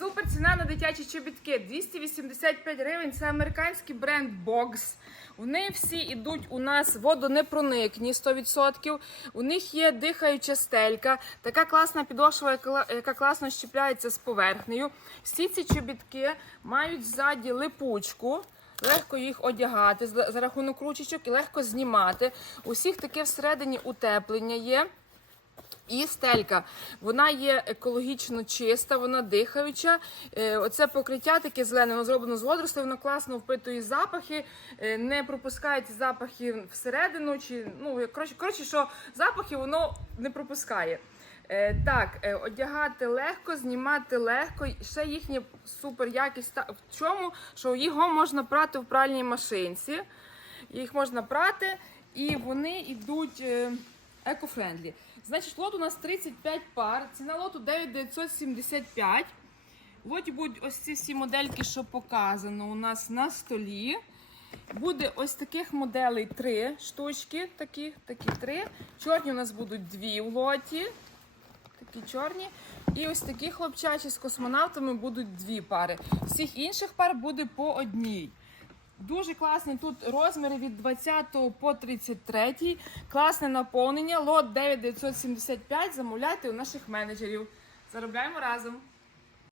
Супер ціна на дитячі чобітки 285 гривень. Це американський бренд Box. Вони всі йдуть у нас водонепроникні 100%. У них є дихаюча стелька, така класна підошва, яка класно щепляється з поверхнею. Всі ці чобітки мають ззаді липучку. Легко їх одягати за рахунок ручечок і легко знімати. Усіх таке всередині утеплення є. І стелька. Вона є екологічно чиста, вона дихаюча. Е, Оце покриття таке зелене, воно зроблено з водорослей, воно класно впитує запахи, е, не пропускає ці запахи всередину. Чи, ну, коротше, коротше, що запахи воно не пропускає. Е, Так, одягати легко, знімати легко. Ще їхня супер якість в чому, що його можна прати в пральній машинці. Їх можна прати, і вони йдуть еко-френдлі. Значить, лот у нас 35 пар, ціна лоту 9975. В будуть ось ці всі модельки, що показано у нас на столі. Буде ось таких моделей три штучки, такі, такі три. Чорні у нас будуть дві в лоті. Такі чорні. І ось такі хлопчачі з космонавтами будуть дві пари. Всіх інших пар буде по одній. Дуже класний тут розміри від 20 по 33. Класне наповнення. Лот 9975. Замовляйте у наших менеджерів. Заробляємо разом.